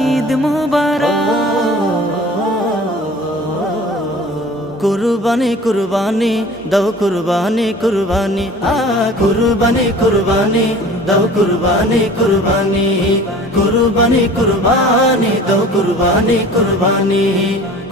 ঈদ মুবারক কুরবানি কুরবানি দাও কুরবানি কুরবানি কুরবানি কুরবানি দাও কুরবানি কুরবানি কুরবানি কুরবানি দাও কুরবানি কুরবানি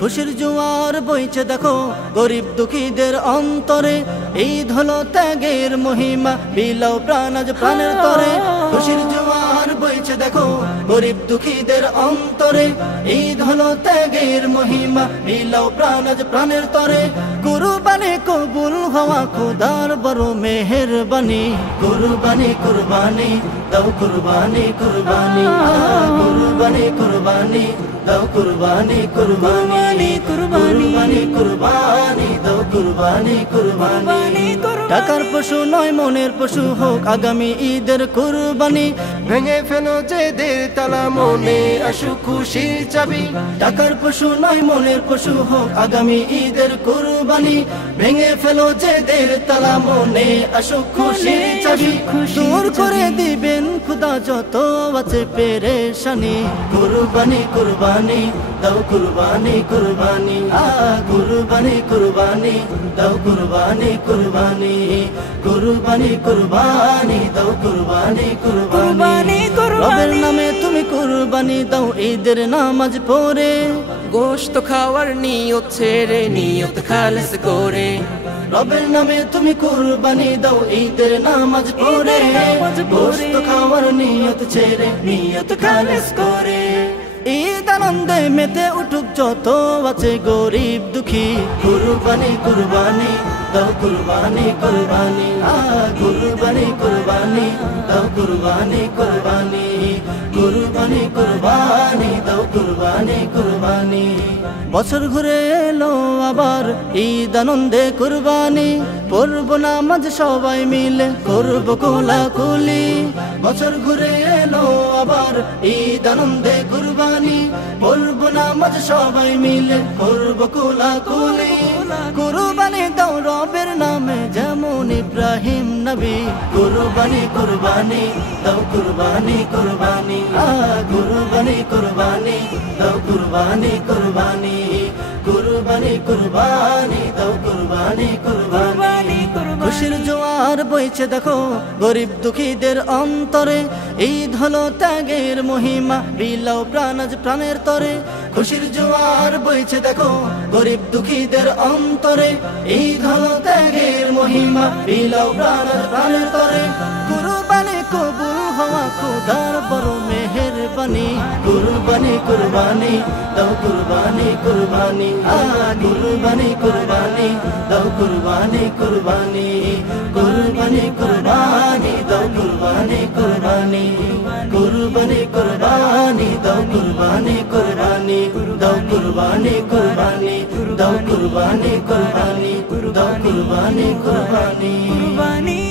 খুশির জোয়ার বইছে দেখো গরিব দুঃখীদের অন্তরে ঈদ হলো ত্যাগের মহিমা বিলাও প্রাণ আজ প্রাণের তরে খুশির জোয়ার বইছে দেখো গরিব দুঃখীদের অন্তরে ঈদ হলো ত্যাগের মহিমা বিলাও প্রাণ আজ প্রাণের তরে কুরবানি কবুল হওয়া খোদার বড় মেহেরবানি কুরবানি কুরবানি দাও কুরবানি কুরবানি কুরবানি কুরবানি দাও কুরবানি কুরবানি কুরবানি কুরবানি দাও কুরবানি কুরবানি টাকার পশু নয় মনের পশু হোক আগামী ঈদের কুরবানি ভেঙে ফেলো জেদের তালা মনে আসুক খুশির চাবি টাকার পশু নয় মনের পশু হোক আগামী ঈদের কুরবানি ভেঙে ফেলো জেদের তালা মনে আসুক খুশির চাবি দূর করে দিবেন খুদা যত আছে পেরেশানি কুরবানি কুরবানি দাও কুরবানি কুরবানি কুরবানি কুরবানি দাও কুরবানি কুরবানি কুরবানি কুরবানি দাও কুরবানি কুরবানি রবের নামে তুমি কুরবানি দাও ঈদের নামাজ পড়ে গোশত খাওয়ার নিয়ত ছেড়ে নিয়ত খালেস করে রবের নামে তুমি কুরবানি দাও ঈদের নামাজ পড়ে গোশত খাওয়ার নিয়ত ছেড়ে নিয়ত খালেস করে ঈদ আনন্দে মেতে উঠুক যত আছে গরিব দুঃখী কুরবানি কুরবানি দাও কুরবানি কুরবানি কুরবানি কুরবানি দাও কুরবানি কুরবানি কুরবানি কুরবানি দাও কুরবানি কুরবানি বছর ঘুরে এলো আবার ঈদ আনন্দে কুরবানি পড়ব নামাজ সবাই মিলে করব কোলাকুলি বছর ঘুরে এলো আবার ঈদ আনন্দে কুরবানি পড়ব নামাজ সবাই মিলে করব কোলাকুলি কুরবানি দাও রবের নামে যেমন ইব্রাহিম নবী কুরবানি কুরবানি দাও কুরবানি কুরবানি কুরবানি কুরবানি দাও কুরবানি কুরবানি কুরবানি কুরবানি দাও কুরবানি কুরবানি খুশির জোয়ার বইছে দেখো গরিব দুঃখীদের অন্তরে ঈদ হলো ত্যাগের মহিমা বিলাও প্রাণ আজ প্রাণের তরে খুশির জোয়ার বইছে দেখো গরিব দুঃখীদের অন্তরে ঈদ হলো ত্যাগের মহিমা বিলাও প্রাণ আজ প্রাণের তরে কুরবানি কবুল হওয়া খোদার বড় মেহেরবানি কুরবানি কুরবানি দাও কুরবানি কুরবানি কুরবানি কুরবানি দাও কুরবানি কুরবানি কুরবানি কুরবানি দাও কুরবানি কুরবানি কুরবানি কুরবানি দাও কুরবানি কুরবানি দাও কুরবানি কুরবানি দাও কুরবানি কুরবানি দাও কুরবানি কুরবানি